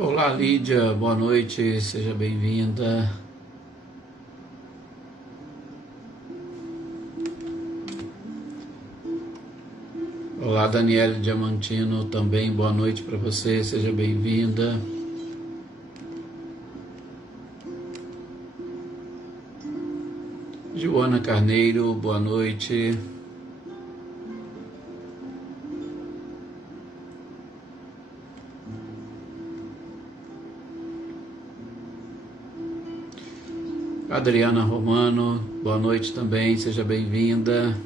Olá, Lídia, boa noite, seja bem-vinda. Olá, Daniele Diamantino, também boa noite para você, seja bem-vinda. Joana Carneiro, boa noite. Adriana Romano, boa noite também, seja bem-vinda.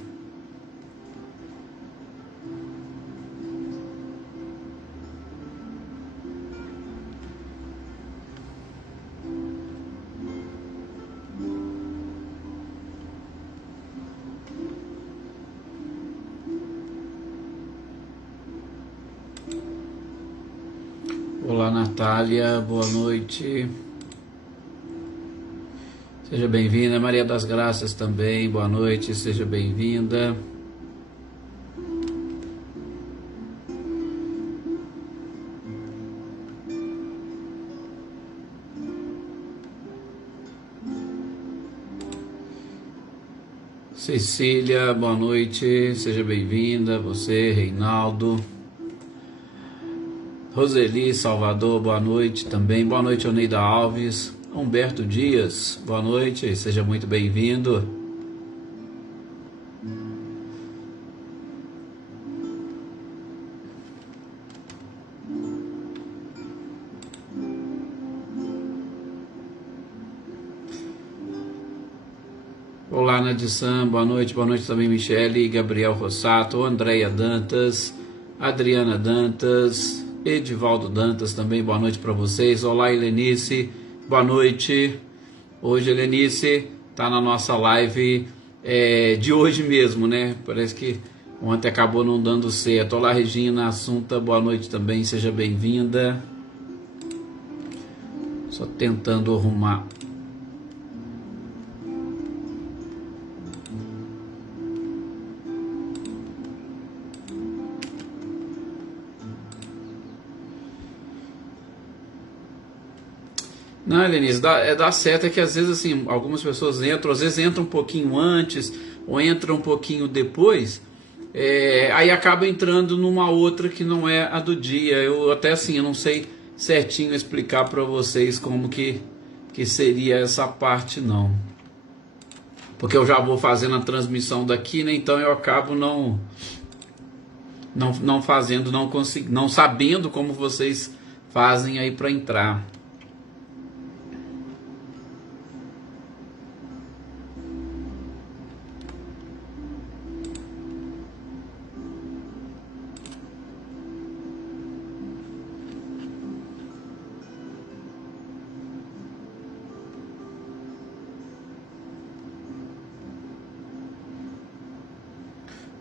Olá, Natália, boa noite. Seja bem-vinda. Maria das Graças também, boa noite, seja bem-vinda. Cecília, boa noite, seja bem-vinda. Você, Reinaldo. Roseli Salvador, boa noite também. Boa noite, Oneida Alves. Humberto Dias, boa noite, seja muito bem-vindo. Olá, Nadissan, boa noite também, Michele, Gabriel Rossato, Andréia Dantas, Adriana Dantas, Edivaldo Dantas também, boa noite para vocês. Olá, Helenice, boa noite. Hoje, Helenice, tá na nossa live de hoje mesmo, né? Parece que ontem acabou não dando certo. Olá, Regina Assunta, boa noite também, seja bem-vinda. Só tentando arrumar. Não, Helenice, dá certo, é que às vezes assim, algumas pessoas entram, às vezes entram um pouquinho antes, ou entram um pouquinho depois, aí acaba entrando numa outra que não é a do dia. Eu até assim, eu não sei certinho explicar para vocês como que seria essa parte não. Porque eu já vou fazendo a transmissão daqui, né? Então eu acabo não fazendo, não sabendo como vocês fazem aí para entrar.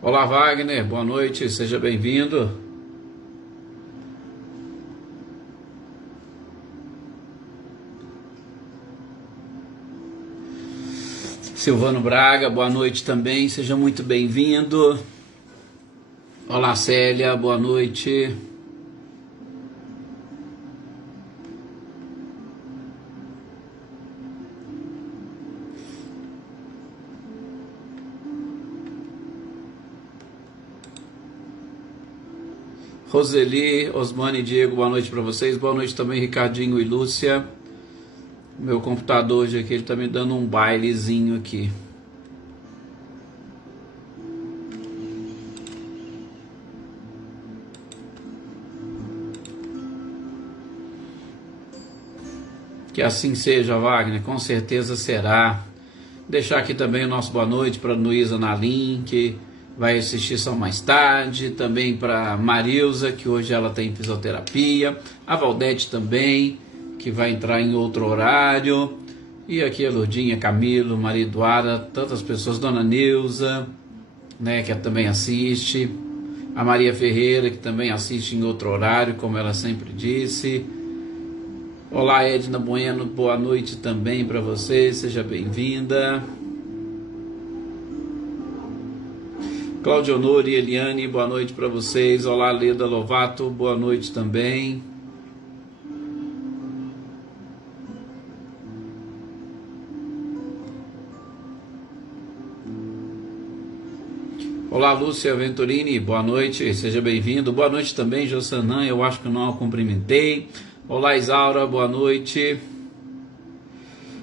Olá, Wagner, boa noite, seja bem-vindo. Silvano Braga, boa noite também, seja muito bem-vindo. Olá, Célia, boa noite. Roseli, Osmane e Diego, boa noite para vocês. Boa noite também, Ricardinho e Lúcia. Meu computador hoje aqui, ele tá me dando um bailezinho aqui. Que assim seja, Wagner, com certeza será. Deixar aqui também o nosso boa noite para Luísa Nalim, que vai assistir só mais tarde. Também para Marilza, que hoje ela tem fisioterapia. A Valdete também, que vai entrar em outro horário. E aqui a Lourdinha, Camilo, Maria Eduarda, tantas pessoas. Dona Neuza, né, que também assiste. A Maria Ferreira, que também assiste em outro horário, como ela sempre disse. Olá, Edna Bueno, boa noite também para você, seja bem-vinda. Cláudio Honor e Eliane, boa noite para vocês. Olá, Leda Lovato, boa noite também. Olá, Lúcia Venturini, boa noite, seja bem-vindo. Boa noite também, Jossanã, eu acho que eu não a cumprimentei. Olá, Isaura, boa noite.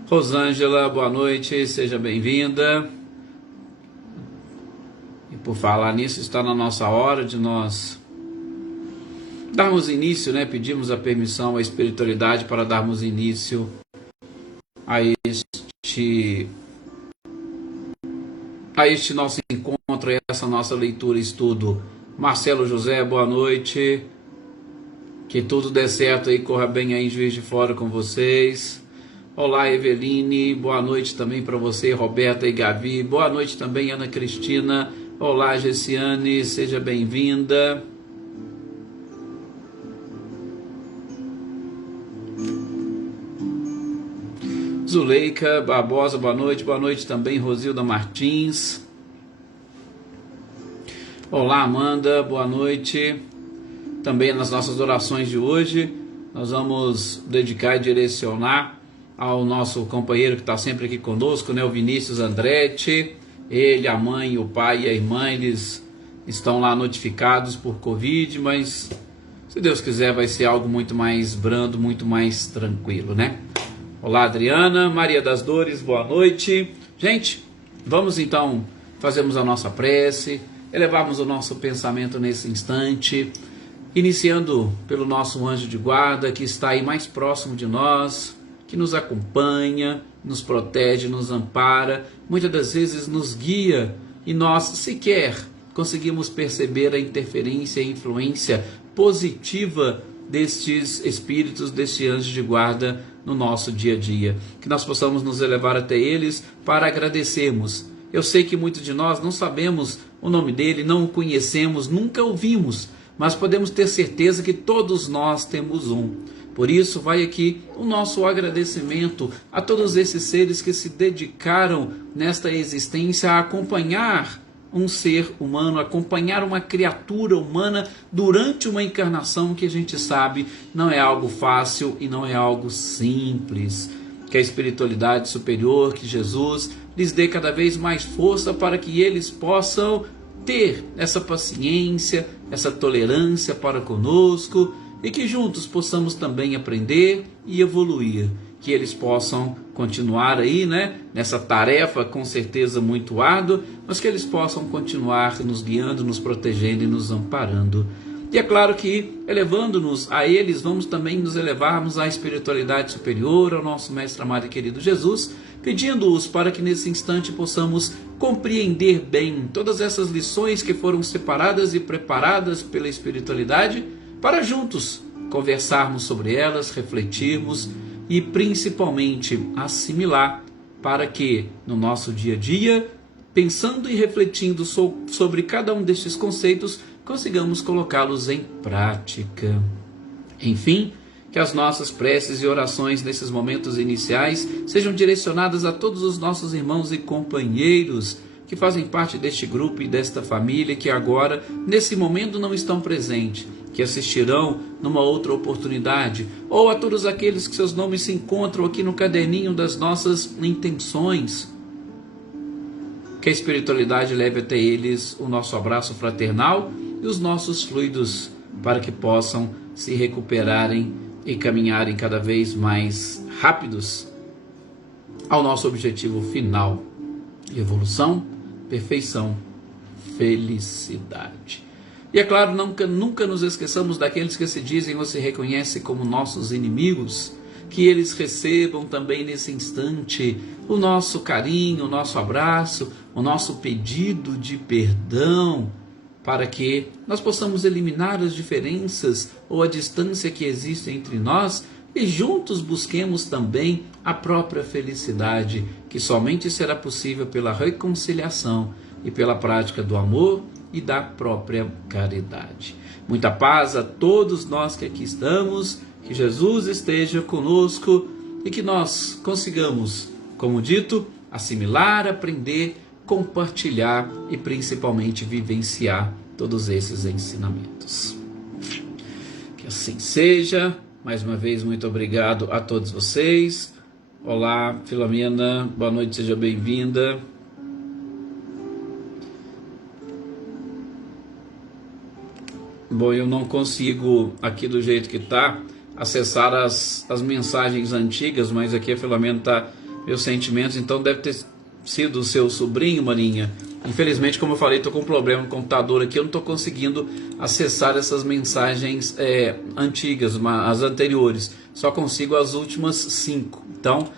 Rosângela, boa noite, seja bem-vinda. E por falar nisso, está na nossa hora de nós darmos início, né? Pedimos a permissão à espiritualidade para darmos início a este nosso encontro, a essa nossa leitura e estudo. Marcelo José, boa noite. Que tudo dê certo aí, corra bem aí em Juiz de Fora com vocês. Olá, Eveline, boa noite também para você, Roberta e Gavi. Boa noite também, Ana Cristina. Olá, Gessiane, seja bem-vinda. Zuleika Barbosa, boa noite também, Rosilda Martins. Olá, Amanda, boa noite. Também nas nossas orações de hoje, nós vamos dedicar e direcionar ao nosso companheiro que está sempre aqui conosco, né, o Vinícius Andretti. Ele, a mãe, o pai e a irmã, eles estão lá notificados por Covid, mas se Deus quiser vai ser algo muito mais brando, muito mais tranquilo, né? Olá, Adriana, Maria das Dores, boa noite. Gente, vamos então fazermos a nossa prece, elevarmos o nosso pensamento nesse instante, iniciando pelo nosso anjo de guarda que está aí mais próximo de nós, que nos acompanha, nos protege, nos ampara, muitas das vezes nos guia e nós sequer conseguimos perceber a interferência e influência positiva destes espíritos, deste anjo de guarda no nosso dia a dia. Que nós possamos nos elevar até eles para agradecermos. Eu sei que muitos de nós não sabemos o nome dele, não o conhecemos, nunca ouvimos, mas podemos ter certeza que todos nós temos um. Por isso vai aqui o nosso agradecimento a todos esses seres que se dedicaram nesta existência a acompanhar um ser humano, acompanhar uma criatura humana durante uma encarnação que a gente sabe não é algo fácil e não é algo simples. Que a espiritualidade superior, que Jesus lhes dê cada vez mais força para que eles possam ter essa paciência, essa tolerância para conosco e que juntos possamos também aprender e evoluir. Que eles possam continuar aí, né, nessa tarefa com certeza muito árdua, mas que eles possam continuar nos guiando, nos protegendo e nos amparando. E é claro que, elevando-nos a eles, vamos também nos elevarmos à espiritualidade superior, ao nosso Mestre amado e querido Jesus, pedindo-os para que nesse instante possamos compreender bem todas essas lições que foram separadas e preparadas pela espiritualidade, para juntos conversarmos sobre elas, refletirmos e principalmente assimilar, para que no nosso dia a dia, pensando e refletindo sobre cada um destes conceitos, consigamos colocá-los em prática. Enfim, que as nossas preces e orações nesses momentos iniciais sejam direcionadas a todos os nossos irmãos e companheiros que fazem parte deste grupo e desta família, que agora, nesse momento, não estão presentes, que assistirão numa outra oportunidade, ou a todos aqueles que seus nomes se encontram aqui no caderninho das nossas intenções. Que a espiritualidade leve até eles o nosso abraço fraternal e os nossos fluidos, para que possam se recuperarem e caminharem cada vez mais rápidos ao nosso objetivo final: evolução, perfeição, felicidade. E é claro, nunca nos esqueçamos daqueles que se dizem ou se reconhecem como nossos inimigos, que eles recebam também nesse instante o nosso carinho, o nosso abraço, o nosso pedido de perdão, para que nós possamos eliminar as diferenças ou a distância que existe entre nós e juntos busquemos também a própria felicidade, que somente será possível pela reconciliação e pela prática do amor e da própria caridade. Muita paz a todos nós que aqui estamos, que Jesus esteja conosco e que nós consigamos, como dito, assimilar, aprender, compartilhar e principalmente vivenciar todos esses ensinamentos. Que assim seja. Mais uma vez, muito obrigado a todos vocês. Olá, Filomena, boa noite, seja bem-vinda. Bom, eu não consigo, aqui do jeito que está, acessar as mensagens antigas, mas aqui a Filomena está meus sentimentos, então deve ter sido o seu sobrinho, Marinha. Infelizmente, como eu falei, estou com um problema no computador aqui, eu não estou conseguindo acessar essas mensagens antigas, as anteriores, só consigo as últimas 5. Então,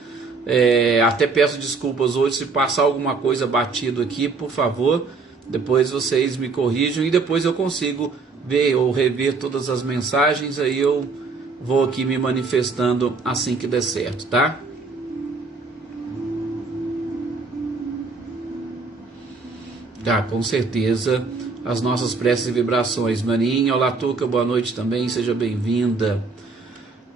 até peço desculpas hoje se passar alguma coisa batido aqui, por favor, depois vocês me corrijam e depois eu consigo ver ou rever todas as mensagens, aí eu vou aqui me manifestando assim que der certo, tá? Tá, com certeza, as nossas preces e vibrações. Maninha, olá Tuca, boa noite também, seja bem-vinda.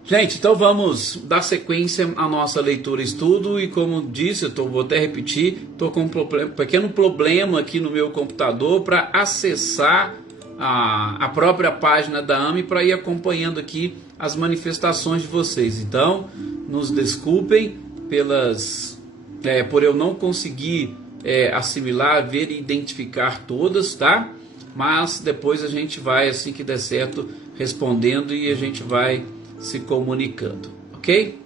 Gente, então vamos dar sequência à nossa leitura e estudo, e como disse, vou até repetir, estou com um pequeno problema aqui no meu computador para acessar a própria página da AME para ir acompanhando aqui as manifestações de vocês. Então, nos desculpem por eu não conseguir assimilar, ver e identificar todas, tá? Mas depois a gente vai, assim que der certo, respondendo e a gente vai se comunicando, ok?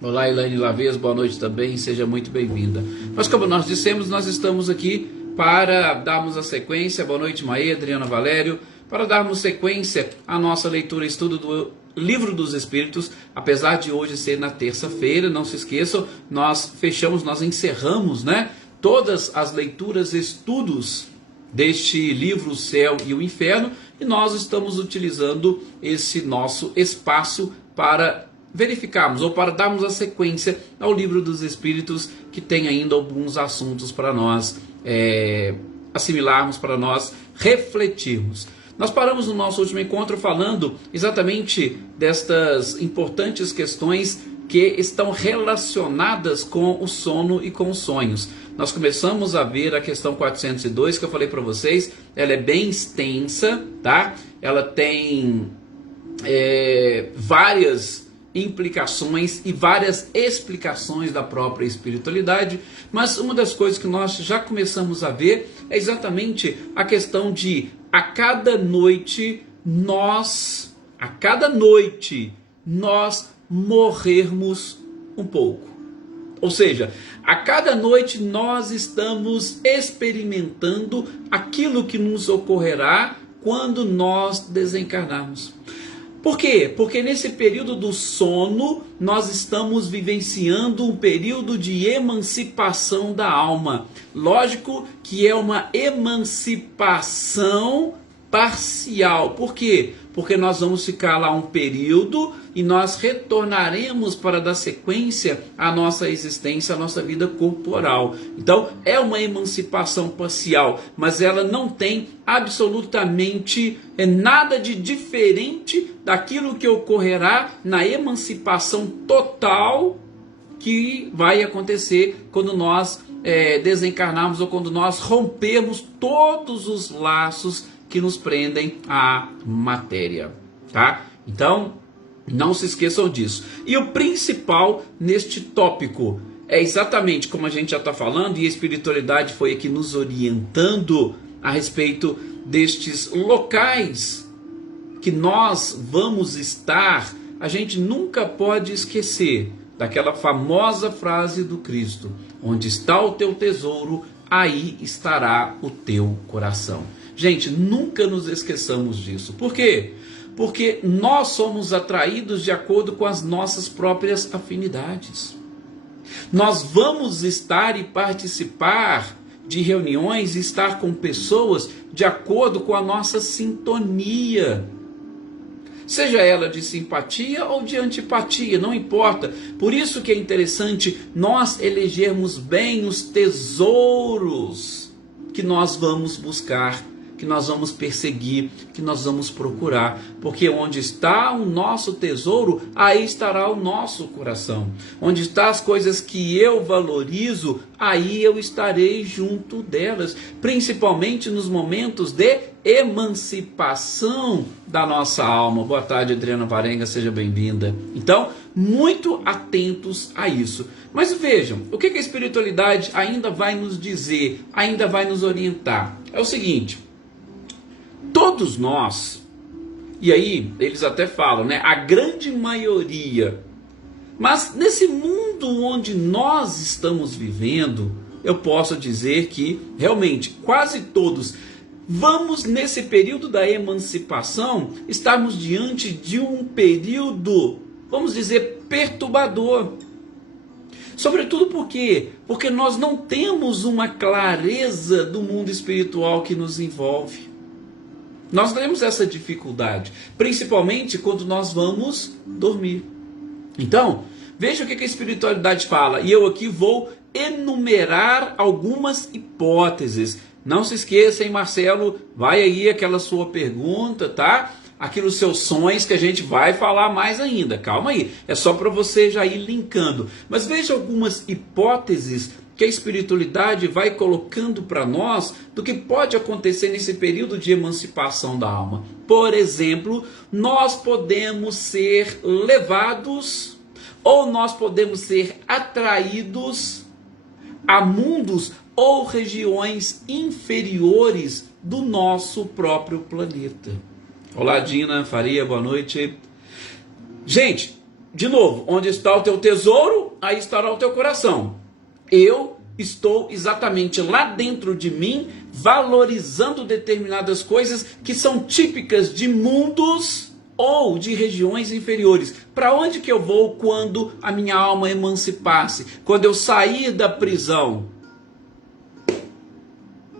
Olá, Elaine Lavez, boa noite também, seja muito bem-vinda. Mas como nós dissemos, nós estamos aqui para darmos a sequência, boa noite Maê, Adriana Valério, para darmos sequência à nossa leitura e estudo do Livro dos Espíritos, apesar de hoje ser na terça-feira, não se esqueçam, nós encerramos, né, todas as leituras e estudos deste livro, O Céu e o Inferno, e nós estamos utilizando esse nosso espaço para verificarmos ou para darmos a sequência ao Livro dos Espíritos, que tem ainda alguns assuntos para nós assimilarmos, para nós refletirmos. Nós paramos no nosso último encontro falando exatamente destas importantes questões que estão relacionadas com o sono e com os sonhos. Nós começamos a ver a questão 402, que eu falei para vocês, ela é bem extensa, tá? Ela tem várias implicações e várias explicações da própria espiritualidade, mas uma das coisas que nós já começamos a ver é exatamente a questão de a cada noite nós morrermos um pouco. Ou seja, a cada noite nós estamos experimentando aquilo que nos ocorrerá quando nós desencarnarmos. Por quê? Porque nesse período do sono nós estamos vivenciando um período de emancipação da alma. Lógico que é uma emancipação parcial. Por quê? Porque nós vamos ficar lá um período e nós retornaremos para dar sequência à nossa existência, à nossa vida corporal. Então é uma emancipação parcial, mas ela não tem absolutamente nada de diferente daquilo que ocorrerá na emancipação total que vai acontecer quando nós desencarnarmos ou quando nós rompermos todos os laços que nos prendem à matéria, tá? Então, não se esqueçam disso. E o principal neste tópico é exatamente como a gente já está falando, e a espiritualidade foi aqui nos orientando a respeito destes locais que nós vamos estar. A gente nunca pode esquecer daquela famosa frase do Cristo: onde está o teu tesouro, aí estará o teu coração. Gente, nunca nos esqueçamos disso. Por quê? Porque nós somos atraídos de acordo com as nossas próprias afinidades. Nós vamos estar e participar de reuniões e estar com pessoas de acordo com a nossa sintonia. Seja ela de simpatia ou de antipatia, não importa. Por isso que é interessante nós elegermos bem os tesouros que nós vamos buscar, que nós vamos perseguir, que nós vamos procurar, porque onde está o nosso tesouro, aí estará o nosso coração. Onde estão as coisas que eu valorizo, aí eu estarei junto delas, principalmente nos momentos de emancipação da nossa alma. Boa tarde, Adriana Varenga, seja bem-vinda. Então, muito atentos a isso. Mas vejam, o que a espiritualidade ainda vai nos dizer, ainda vai nos orientar? É o seguinte: todos nós E aí eles até falam, né? A grande maioria. Mas nesse mundo onde nós estamos vivendo, eu posso dizer que realmente quase todos vamos, nesse período da emancipação, estarmos diante de um período, vamos dizer, perturbador. Sobretudo por quê? Porque nós não temos uma clareza do mundo espiritual que nos envolve. Nós temos essa dificuldade, principalmente quando nós vamos dormir. Então, veja o que a espiritualidade fala, e eu aqui vou enumerar algumas hipóteses. Não se esqueça, hein, Marcelo, vai aí aquela sua pergunta, tá? Aqueles seus sonhos que a gente vai falar mais ainda, calma aí, é só para você já ir linkando. Mas veja algumas hipóteses que a espiritualidade vai colocando para nós do que pode acontecer nesse período de emancipação da alma. Por exemplo, nós podemos ser levados ou nós podemos ser atraídos a mundos ou regiões inferiores do nosso próprio planeta. Olá, Dina Faria, boa noite. Gente, de novo, onde está o teu tesouro, aí estará o teu coração. Eu estou exatamente lá dentro de mim, valorizando determinadas coisas que são típicas de mundos ou de regiões inferiores. Para onde que eu vou quando a minha alma emancipar-se? Quando eu sair da prisão?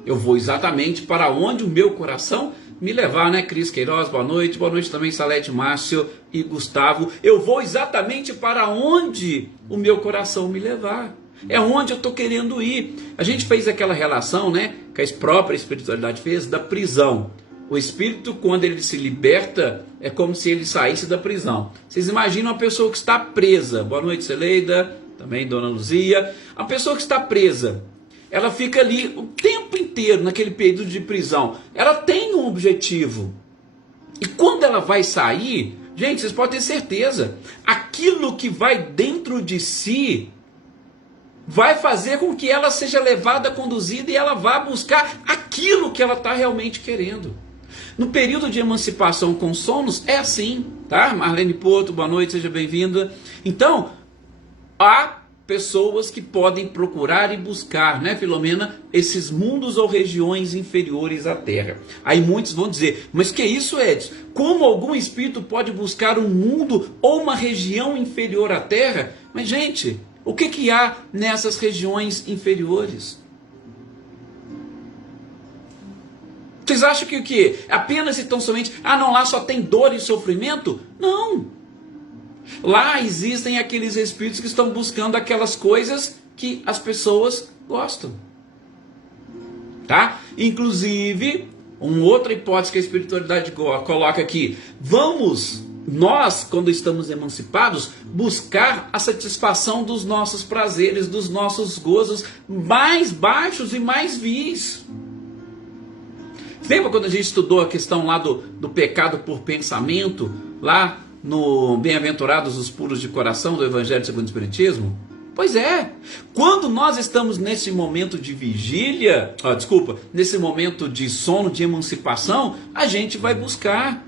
Eu vou exatamente para onde o meu coração me levar, né? Cris Queiroz, boa noite também Salete, Márcio e Gustavo. Eu vou exatamente para onde o meu coração me levar. É onde eu estou querendo ir. A gente fez aquela relação, né, que a própria espiritualidade fez, da prisão. O espírito, quando ele se liberta, é como se ele saísse da prisão. Vocês imaginam uma pessoa que está presa. Boa noite, Celeida, também Dona Luzia. A pessoa que está presa, ela fica ali o tempo inteiro naquele período de prisão. Ela tem um objetivo. E quando ela vai sair, gente, vocês podem ter certeza, aquilo que vai dentro de si vai fazer com que ela seja levada, conduzida, e ela vá buscar aquilo que ela está realmente querendo. No período de emancipação com sonos é assim, tá? Marlene Porto, boa noite, seja bem-vinda. Então, há pessoas que podem procurar e buscar, né, Filomena, esses mundos ou regiões inferiores à Terra. Aí muitos vão dizer, mas que isso, Edson? Como algum espírito pode buscar um mundo ou uma região inferior à Terra? Mas, gente, o que há nessas regiões inferiores? Vocês acham que o quê? Apenas e tão somente, não, lá só tem dor e sofrimento? Não. Lá existem aqueles espíritos que estão buscando aquelas coisas que as pessoas gostam. Tá? Inclusive, uma outra hipótese que a espiritualidade coloca aqui. Vamos, nós, quando estamos emancipados, buscar a satisfação dos nossos prazeres, dos nossos gozos mais baixos e mais vis. Lembra quando a gente estudou a questão lá do pecado por pensamento, lá no Bem-aventurados os puros de coração do Evangelho segundo o Espiritismo? Pois é, quando nós estamos nesse momento de vigília, nesse momento de sono, de emancipação, a gente vai buscar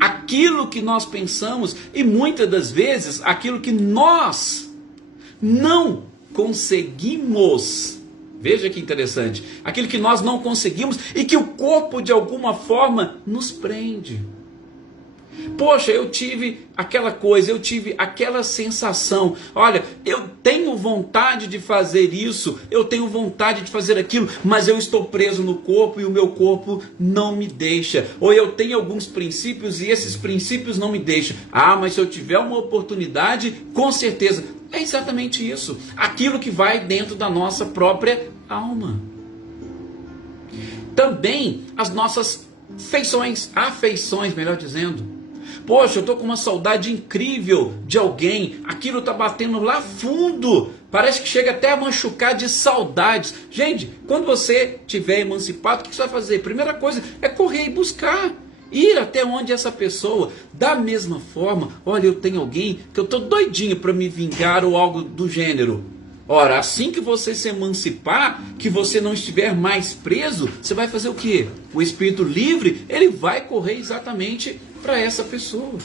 aquilo que nós pensamos e muitas das vezes aquilo que nós não conseguimos. Veja que interessante, aquilo que nós não conseguimos e que o corpo de alguma forma nos prende. Poxa, eu tive aquela coisa, eu tive aquela sensação, olha, eu tenho vontade de fazer isso, eu tenho vontade de fazer aquilo, mas eu estou preso no corpo e o meu corpo não me deixa. Ou eu tenho alguns princípios e esses princípios não me deixam. Mas se eu tiver uma oportunidade, com certeza. É exatamente isso, aquilo que vai dentro da nossa própria alma. Também as nossas afeições, melhor dizendo. Poxa, eu estou com uma saudade incrível de alguém, aquilo está batendo lá fundo, parece que chega até a machucar de saudades. Gente, quando você estiver emancipado, o que você vai fazer? Primeira coisa é correr e buscar, ir até onde essa pessoa. Da mesma forma, olha, eu tenho alguém que eu estou doidinho para me vingar ou algo do gênero. Ora, assim que você se emancipar, que você não estiver mais preso, você vai fazer o quê? O espírito livre, ele vai correr exatamente para essa pessoa.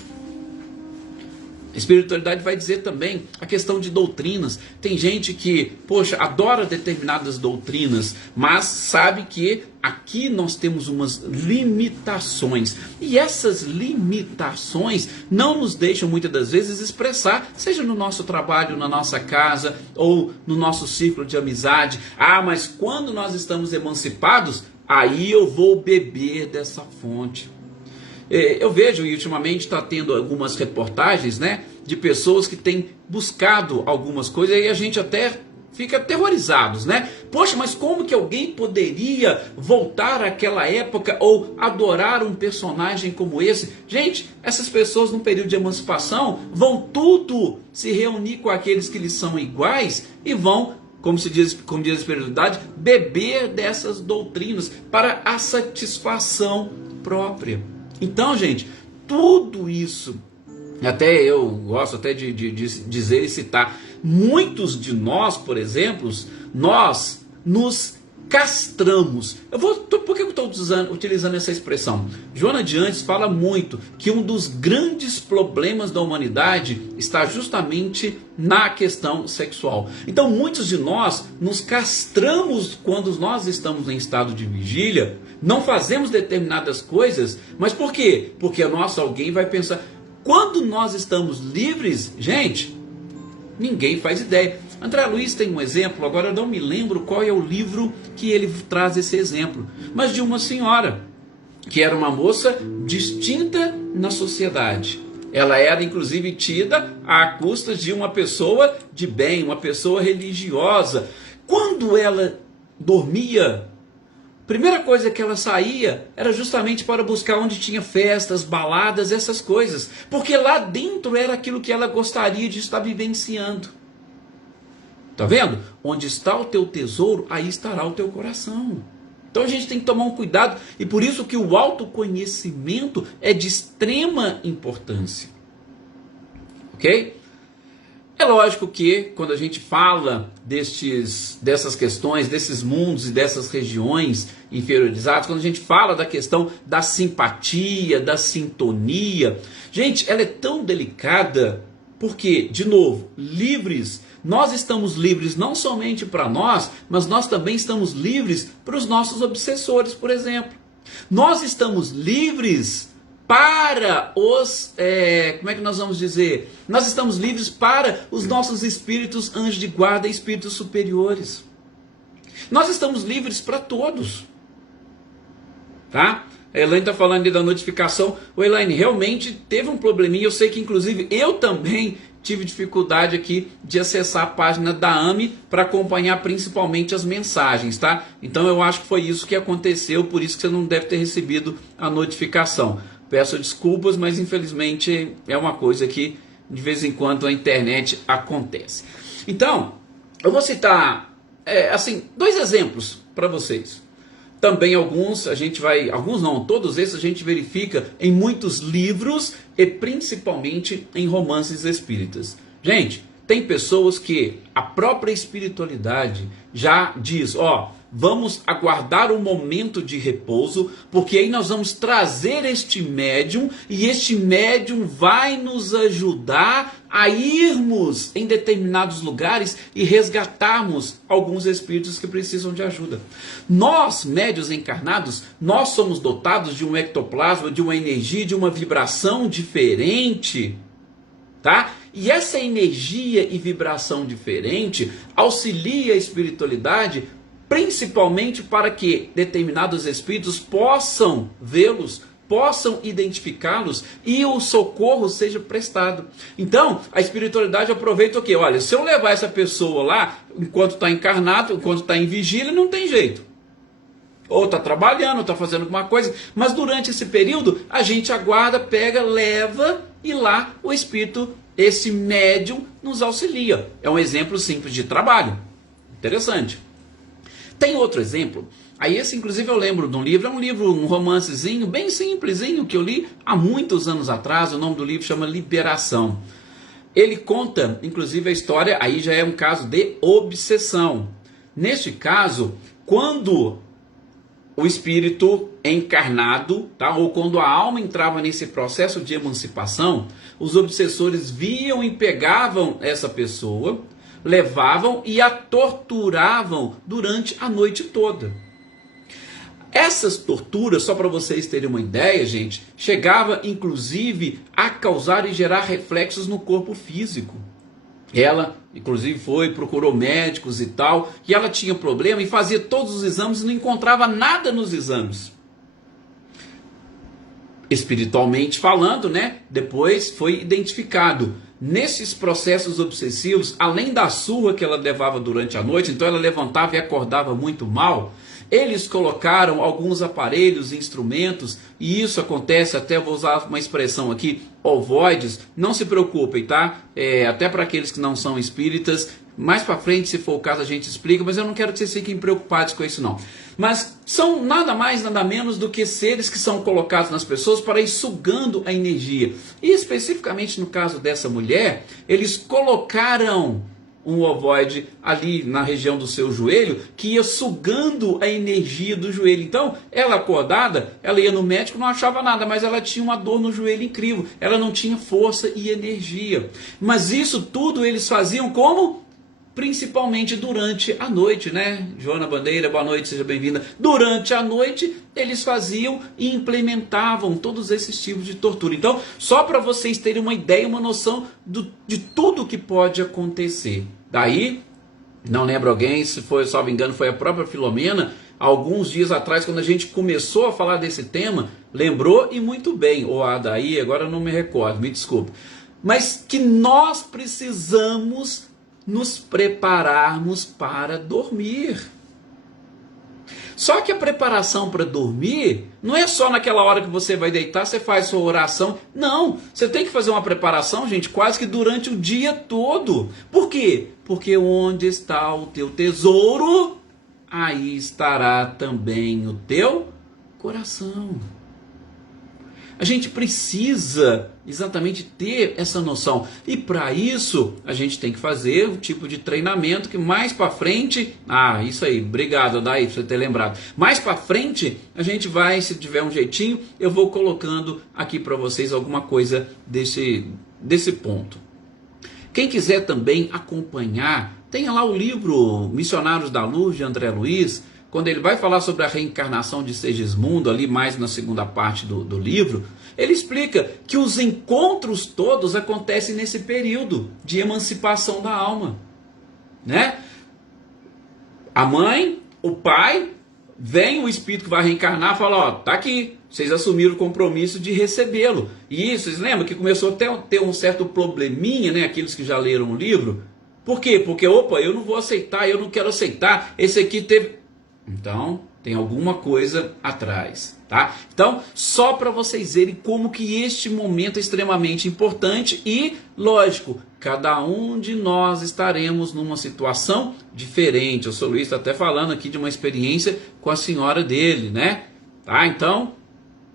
A espiritualidade vai dizer também a questão de doutrinas. Tem gente que, poxa, adora determinadas doutrinas, mas sabe que aqui nós temos umas limitações. E essas limitações não nos deixam muitas das vezes expressar, seja no nosso trabalho, na nossa casa ou no nosso círculo de amizade. Ah, mas quando nós estamos emancipados, aí eu vou beber dessa fonte. Eu vejo, e ultimamente está tendo algumas reportagens, né, de pessoas que têm buscado algumas coisas e a gente até fica aterrorizados, né? Poxa, mas como que alguém poderia voltar àquela época ou adorar um personagem como esse? Gente, essas pessoas no período de emancipação vão tudo se reunir com aqueles que lhes são iguais e vão, como diz a espiritualidade, beber dessas doutrinas para a satisfação própria. Então, gente, tudo isso, até eu gosto até de dizer e citar, muitos de nós, por exemplo, nós nos castramos. Por que eu estou utilizando essa expressão? Joana de Andes fala muito que um dos grandes problemas da humanidade está justamente na questão sexual. Então muitos de nós nos castramos quando nós estamos em estado de vigília, não fazemos determinadas coisas, mas por quê? Porque alguém vai pensar, quando nós estamos livres, gente, ninguém faz ideia. André Luiz tem um exemplo, agora eu não me lembro qual é o livro que ele traz esse exemplo, mas de uma senhora, que era uma moça distinta na sociedade. Ela era inclusive tida à custa de uma pessoa de bem, uma pessoa religiosa. Quando ela dormia, a primeira coisa que ela saía era justamente para buscar onde tinha festas, baladas, essas coisas. Porque lá dentro era aquilo que ela gostaria de estar vivenciando. Tá vendo? Onde está o teu tesouro, aí estará o teu coração. Então a gente tem que tomar um cuidado. E por isso que o autoconhecimento é de extrema importância. Ok? É lógico que quando a gente fala dessas questões, desses mundos e dessas regiões inferiorizadas, quando a gente fala da questão da simpatia, da sintonia, gente, ela é tão delicada porque, de novo, livres, nós estamos livres não somente para nós, mas nós também estamos livres para os nossos obsessores, por exemplo. Nós estamos livres para os, como é que nós vamos dizer? Nós estamos livres para os nossos espíritos anjos de guarda e espíritos superiores. Nós estamos livres para todos. Tá? A Elaine está falando ali da notificação. O Elaine, realmente teve um probleminha. Eu sei que inclusive eu também tive dificuldade aqui de acessar a página da AME para acompanhar principalmente as mensagens, tá? Então eu acho que foi isso que aconteceu, por isso que você não deve ter recebido a notificação. Peço desculpas, mas infelizmente é uma coisa que de vez em quando a internet acontece. Então, eu vou citar dois exemplos para vocês. Também alguns não, todos esses a gente verifica em muitos livros e principalmente em romances espíritas. Gente, tem pessoas que a própria espiritualidade já diz, vamos aguardar um momento de repouso, porque aí nós vamos trazer este médium, e este médium vai nos ajudar a irmos em determinados lugares e resgatarmos alguns espíritos que precisam de ajuda. Nós, médiuns encarnados, nós somos dotados de um ectoplasma, de uma energia, de uma vibração diferente, tá? E essa energia e vibração diferente auxilia a espiritualidade principalmente para que determinados espíritos possam vê-los, possam identificá-los e o socorro seja prestado. Então, a espiritualidade aproveita o quê? Olha, se eu levar essa pessoa lá, enquanto está encarnado, enquanto está em vigília, não tem jeito. Ou está trabalhando, ou está fazendo alguma coisa, mas durante esse período, a gente aguarda, pega, leva, e lá o espírito, esse médium, nos auxilia. É um exemplo simples de trabalho. Interessante. Tem outro exemplo, aí esse inclusive eu lembro de um livro, um romancezinho bem simplesinho que eu li há muitos anos atrás, o nome do livro chama Liberação. ele conta, inclusive, a história, aí já é um caso de obsessão. Neste caso, quando o espírito encarnado, tá? Ou quando a alma entrava nesse processo de emancipação, os obsessores viam e pegavam essa pessoa, levavam e a torturavam durante a noite toda. Essas torturas, só para vocês terem uma ideia, gente, chegava inclusive a causar e gerar reflexos no corpo físico. Ela, inclusive, procurou médicos e tal, e ela tinha problema e fazia todos os exames e não encontrava nada nos exames. Espiritualmente falando, né? Depois foi identificado. Nesses processos obsessivos, além da surra que ela levava durante a noite, então ela levantava e acordava muito mal, eles colocaram alguns aparelhos, instrumentos, e isso acontece, até vou usar uma expressão aqui, ovoides, não se preocupem, tá? Até para aqueles que não são espíritas, mais para frente, se for o caso, a gente explica, mas eu não quero que vocês fiquem preocupados com isso não. Mas são nada mais, nada menos do que seres que são colocados nas pessoas para ir sugando a energia. E especificamente no caso dessa mulher, eles colocaram um ovoide ali na região do seu joelho, que ia sugando a energia do joelho. Então, ela acordada, ela ia no médico, não achava nada, mas ela tinha uma dor no joelho incrível. Ela não tinha força e energia. Mas isso tudo eles faziam como? Principalmente durante a noite, né? Joana Bandeira, boa noite, seja bem-vinda. Durante a noite, eles faziam e implementavam todos esses tipos de tortura. Então, só para vocês terem uma ideia, uma noção de tudo que pode acontecer. Daí, não lembro alguém, se foi, só me engano, foi a própria Filomena, alguns dias atrás, quando a gente começou a falar desse tema, lembrou e muito bem. Ou a daí, agora eu não me recordo, me desculpe. Mas que nós precisamos nos prepararmos para dormir. Só que a preparação para dormir não é só naquela hora que você vai deitar, você faz sua oração. Não, você tem que fazer uma preparação, gente, quase que durante o dia todo. Por quê? Porque onde está o teu tesouro, aí estará também o teu coração. A gente precisa exatamente ter essa noção. E para isso, a gente tem que fazer o tipo de treinamento que mais para frente... isso aí, obrigado, Daí, por você ter lembrado. Mais para frente, a gente vai, se tiver um jeitinho, eu vou colocando aqui para vocês alguma coisa desse ponto. Quem quiser também acompanhar, tenha lá o livro Missionários da Luz, de André Luiz, quando ele vai falar sobre a reencarnação de Segismundo, ali mais na segunda parte do livro, ele explica que os encontros todos acontecem nesse período de emancipação da alma, né? A mãe, o pai, vem o espírito que vai reencarnar e fala, tá aqui, vocês assumiram o compromisso de recebê-lo. E vocês lembram que começou até a ter um certo probleminha, né? Aqueles que já leram o livro. Por quê? Porque, eu não vou aceitar, eu não quero aceitar, esse aqui teve... Então, tem alguma coisa atrás, tá? Então, só para vocês verem como que este momento é extremamente importante e, lógico, cada um de nós estaremos numa situação diferente. O Sr. Luiz está até falando aqui de uma experiência com a senhora dele, né? Tá? Então,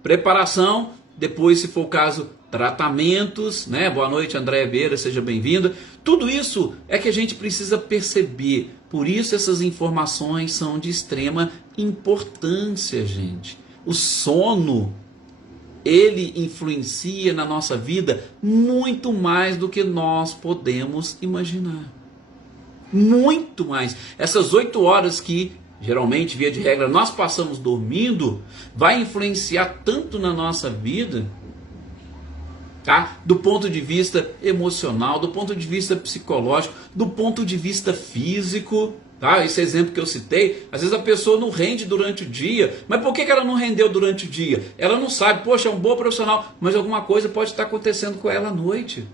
preparação, depois, se for o caso, tratamentos, né? Boa noite, Andréia Beira, seja bem-vinda. Tudo isso é que a gente precisa perceber. Por isso essas informações são de extrema importância, gente. O sono, ele influencia na nossa vida muito mais do que nós podemos imaginar. Muito mais. Essas 8 horas que, geralmente, via de regra, nós passamos dormindo, vai influenciar tanto na nossa vida, tá? Do ponto de vista emocional, do ponto de vista psicológico, do ponto de vista físico, tá? Esse exemplo que eu citei, às vezes a pessoa não rende durante o dia, mas por que ela não rendeu durante o dia? Ela não sabe, poxa, é um bom profissional, mas alguma coisa pode estar acontecendo com ela à noite.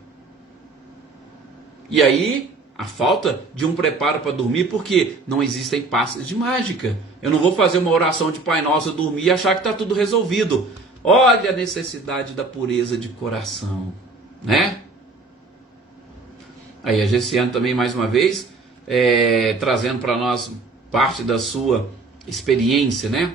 E aí, a falta de um preparo para dormir, porque não existem passes de mágica. Eu não vou fazer uma oração de Pai Nosso, dormir e achar que está tudo resolvido. Olha a necessidade da pureza de coração, né? Aí a Gessiane também, mais uma vez, trazendo para nós parte da sua experiência, né?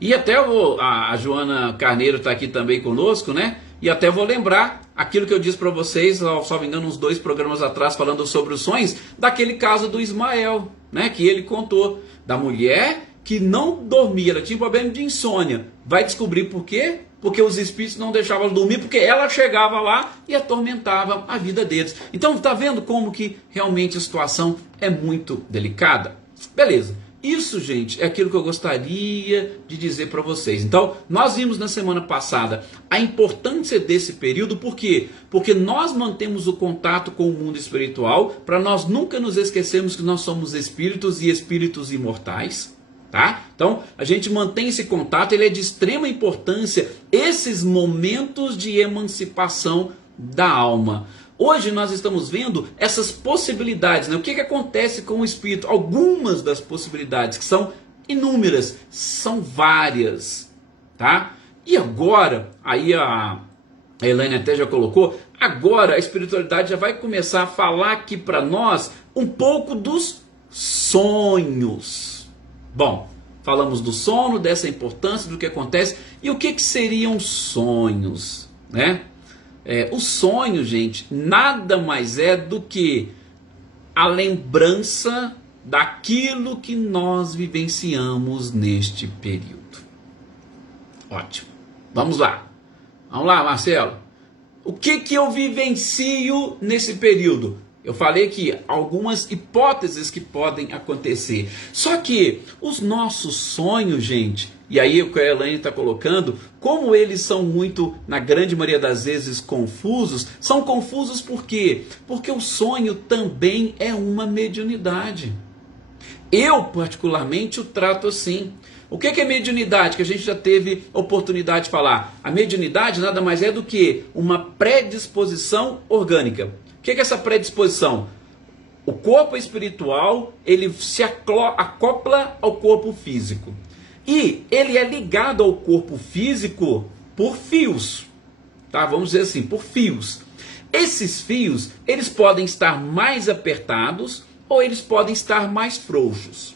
E até a Joana Carneiro está aqui também conosco, né? E até vou lembrar aquilo que eu disse para vocês, só me engano, uns 2 programas atrás, falando sobre os sonhos, daquele caso do Ismael, né, que ele contou, da mulher que não dormia, ela tinha problema de insônia. Vai descobrir por quê? Porque os espíritos não deixavam ela dormir, porque ela chegava lá e atormentava a vida deles. Então, está vendo como que realmente a situação é muito delicada? Beleza. Isso, gente, é aquilo que eu gostaria de dizer para vocês. Então, nós vimos na semana passada a importância desse período, por quê? Porque nós mantemos o contato com o mundo espiritual, para nós nunca nos esquecermos que nós somos espíritos e espíritos imortais. Tá? Então, a gente mantém esse contato, ele é de extrema importância, esses momentos de emancipação da alma. Hoje nós estamos vendo essas possibilidades, né? O que acontece com o espírito? Algumas das possibilidades, que são inúmeras, são várias. Tá? E agora, aí a Elaine até já colocou, agora a espiritualidade já vai começar a falar aqui para nós um pouco dos sonhos. Bom, falamos do sono, dessa importância, do que acontece. E o que seriam sonhos? Né? O sonho, gente, nada mais é do que a lembrança daquilo que nós vivenciamos neste período. Ótimo. Vamos lá. Vamos lá, Marcelo. O que eu vivencio nesse período? Eu falei que algumas hipóteses que podem acontecer. Só que os nossos sonhos, gente, e aí o que a Elaine está colocando, como eles são muito, na grande maioria das vezes, confusos, são confusos por quê? Porque o sonho também é uma mediunidade. Eu, particularmente, o trato assim. O que é mediunidade? Que a gente já teve oportunidade de falar. A mediunidade nada mais é do que uma predisposição orgânica. O que é essa predisposição? O corpo espiritual, ele se acopla ao corpo físico. E ele é ligado ao corpo físico por fios. Tá? Vamos dizer assim, por fios. Esses fios, eles podem estar mais apertados ou eles podem estar mais frouxos.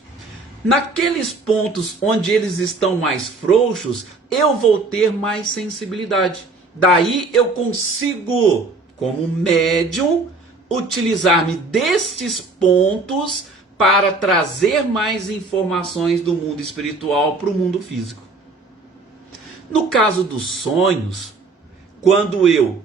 Naqueles pontos onde eles estão mais frouxos, eu vou ter mais sensibilidade. Daí eu consigo, como médium, utilizar-me destes pontos para trazer mais informações do mundo espiritual para o mundo físico. No caso dos sonhos, quando eu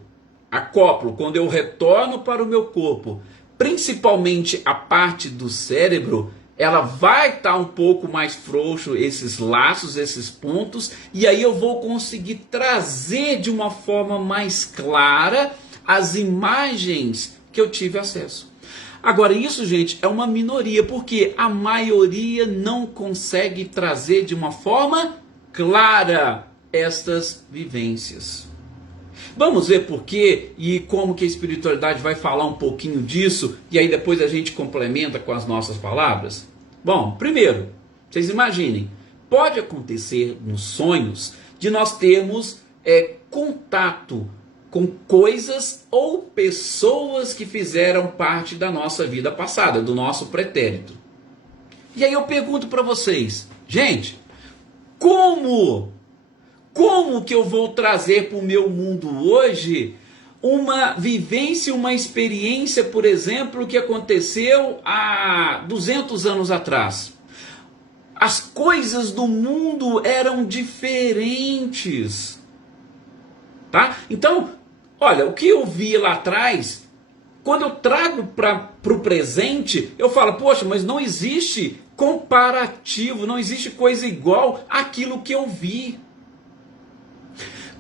acoplo, quando eu retorno para o meu corpo, principalmente a parte do cérebro, ela vai estar um pouco mais frouxo, esses laços, esses pontos, e aí eu vou conseguir trazer de uma forma mais clara as imagens que eu tive acesso. Agora, isso, gente, é uma minoria, porque a maioria não consegue trazer de uma forma clara estas vivências. Vamos ver por quê e como que a espiritualidade vai falar um pouquinho disso, e aí depois a gente complementa com as nossas palavras? Bom, primeiro, vocês imaginem, pode acontecer nos sonhos de nós termos contato com coisas ou pessoas que fizeram parte da nossa vida passada, do nosso pretérito. E aí eu pergunto para vocês, gente, como que eu vou trazer para o meu mundo hoje uma vivência, uma experiência, por exemplo, que aconteceu há 200 anos atrás? As coisas do mundo eram diferentes. Tá? Então, olha, o que eu vi lá atrás, quando eu trago para o presente, eu falo, poxa, mas não existe comparativo, não existe coisa igual àquilo que eu vi.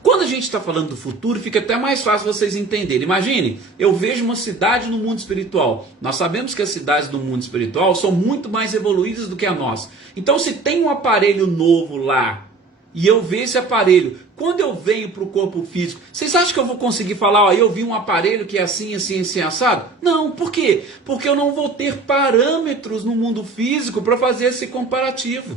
Quando a gente está falando do futuro, fica até mais fácil vocês entenderem. Imagine, eu vejo uma cidade no mundo espiritual. Nós sabemos que as cidades do mundo espiritual são muito mais evoluídas do que a nossa. Então, se tem um aparelho novo lá, e eu vejo esse aparelho, quando eu venho para o corpo físico, vocês acham que eu vou conseguir falar, ó, eu vi um aparelho que é assim, assim, assim, assado? Não, por quê? Porque eu não vou ter parâmetros no mundo físico para fazer esse comparativo.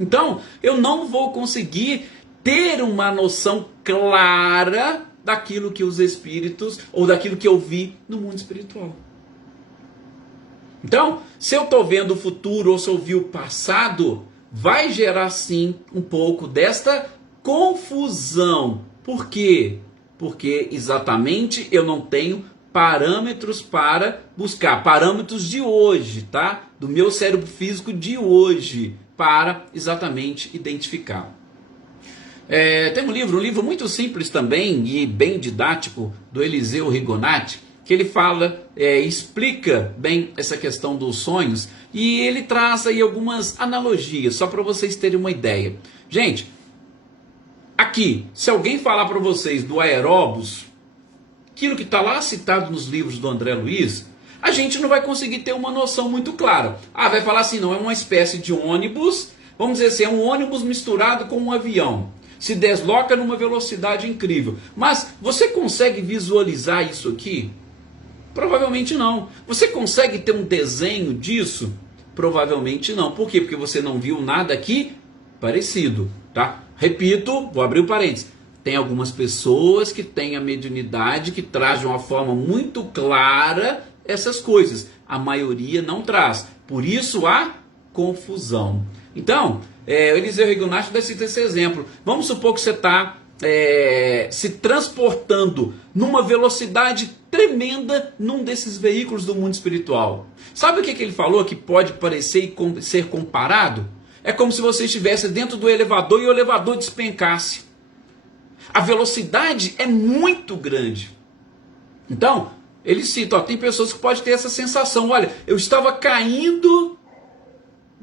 Então, eu não vou conseguir ter uma noção clara daquilo que os espíritos, ou daquilo que eu vi no mundo espiritual. Então, se eu estou vendo o futuro, ou se eu vi o passado, vai gerar sim um pouco desta confusão Por quê? Porque exatamente eu não tenho parâmetros para buscar, parâmetros de hoje, tá? Do meu cérebro físico de hoje, para exatamente identificar. Tem um livro muito simples também e bem didático, do Eliseu Rigonati, que ele fala, explica bem essa questão dos sonhos, e ele traz aí algumas analogias, só para vocês terem uma ideia. Gente, aqui, se alguém falar para vocês do aeróbus, aquilo que está lá citado nos livros do André Luiz, a gente não vai conseguir ter uma noção muito clara. Vai falar assim, não, é uma espécie de ônibus, vamos dizer assim, é um ônibus misturado com um avião. Se desloca numa velocidade incrível. Mas você consegue visualizar isso aqui? Provavelmente não. Você consegue ter um desenho disso? Provavelmente não. Por quê? Porque você não viu nada aqui parecido, tá? Repito, vou abrir o parênteses. Tem algumas pessoas que têm a mediunidade, que traz de uma forma muito clara essas coisas. A maioria não traz. Por isso há confusão. Então, Eliseu Rigonati dá esse exemplo. Vamos supor que você está se transportando numa velocidade tremenda num desses veículos do mundo espiritual. Sabe o que ele falou que pode parecer e ser comparado? É como se você estivesse dentro do elevador e o elevador despencasse. A velocidade é muito grande. Então, ele cita, tem pessoas que podem ter essa sensação. Olha, eu estava caindo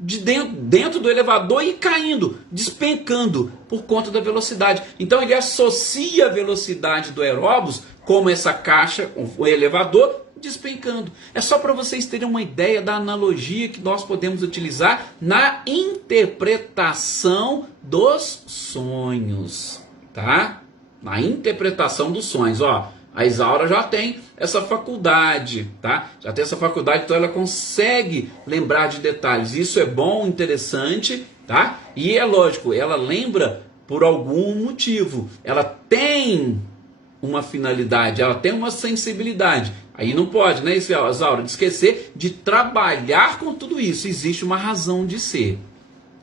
de dentro do elevador e caindo, despencando por conta da velocidade. Então ele associa a velocidade do aeróbus como essa caixa, o elevador, despencando. É só para vocês terem uma ideia da analogia que nós podemos utilizar na interpretação dos sonhos, tá? Na interpretação dos sonhos, ó. A Isaura já tem essa faculdade, tá? Já tem essa faculdade, então ela consegue lembrar de detalhes. Isso é bom, interessante, tá? E é lógico, ela lembra por algum motivo. Ela tem uma finalidade, ela tem uma sensibilidade. Aí não pode, né, Isaura, de esquecer de trabalhar com tudo isso. Existe uma razão de ser,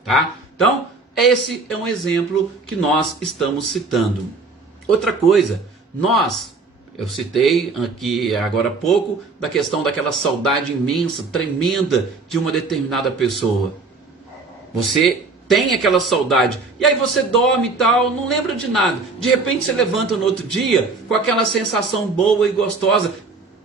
tá? Então, esse é um exemplo que nós estamos citando. Outra coisa, eu citei aqui agora há pouco da questão daquela saudade imensa, tremenda de uma determinada pessoa. Você tem aquela saudade, e aí você dorme e tal, não lembra de nada. De repente você levanta no outro dia com aquela sensação boa e gostosa,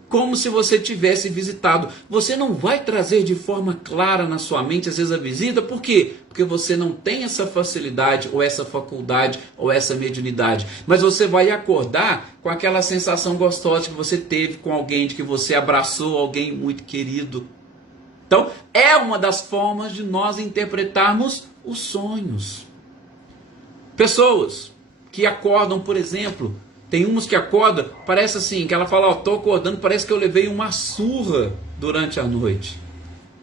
como se você tivesse visitado. Você não vai trazer de forma clara na sua mente, às vezes, a visita. Por quê? Porque você não tem essa facilidade, ou essa faculdade, ou essa mediunidade. Mas você vai acordar com aquela sensação gostosa que você teve com alguém, de que você abraçou alguém muito querido. Então, é uma das formas de nós interpretarmos os sonhos. Pessoas que acordam, por exemplo, tem umas que acordam, parece assim, que ela fala, estou acordando, parece que eu levei uma surra durante a noite.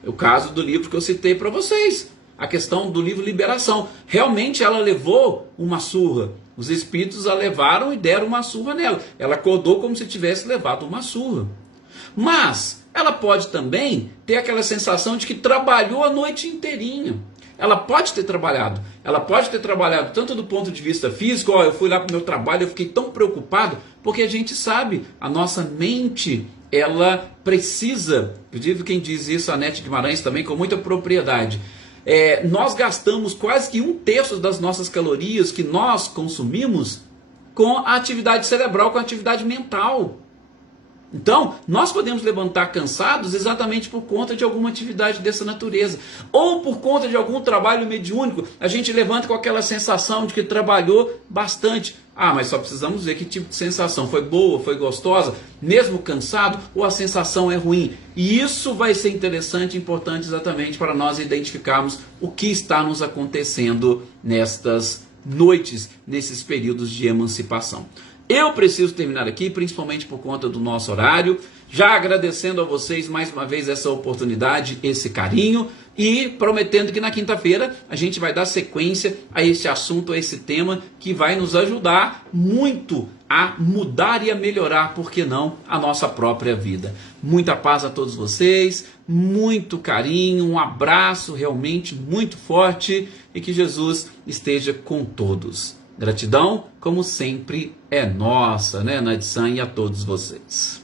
É o caso do livro que eu citei para vocês, a questão do livro Liberação. Realmente ela levou uma surra. Os espíritos a levaram e deram uma surra nela. Ela acordou como se tivesse levado uma surra. Mas ela pode também ter aquela sensação de que trabalhou a noite inteirinha. Ela pode ter trabalhado tanto do ponto de vista físico, eu fui lá para o meu trabalho, eu fiquei tão preocupado, porque a gente sabe, a nossa mente, ela precisa, eu digo quem diz isso, a Nete Guimarães também, com muita propriedade, nós gastamos quase que 1/3 das nossas calorias que nós consumimos com a atividade cerebral, com a atividade mental. Então, nós podemos levantar cansados exatamente por conta de alguma atividade dessa natureza. Ou por conta de algum trabalho mediúnico, a gente levanta com aquela sensação de que trabalhou bastante. Mas só precisamos ver que tipo de sensação. Foi boa, foi gostosa, mesmo cansado, ou a sensação é ruim. E isso vai ser interessante e importante exatamente para nós identificarmos o que está nos acontecendo nestas noites, nesses períodos de emancipação. Eu preciso terminar aqui, principalmente por conta do nosso horário, já agradecendo a vocês mais uma vez essa oportunidade, esse carinho, e prometendo que na quinta-feira a gente vai dar sequência a esse assunto, a esse tema, que vai nos ajudar muito a mudar e a melhorar, por que não, a nossa própria vida. Muita paz a todos vocês, muito carinho, um abraço realmente muito forte, e que Jesus esteja com todos. Gratidão, como sempre, é nossa, né, Nadsan, e a todos vocês.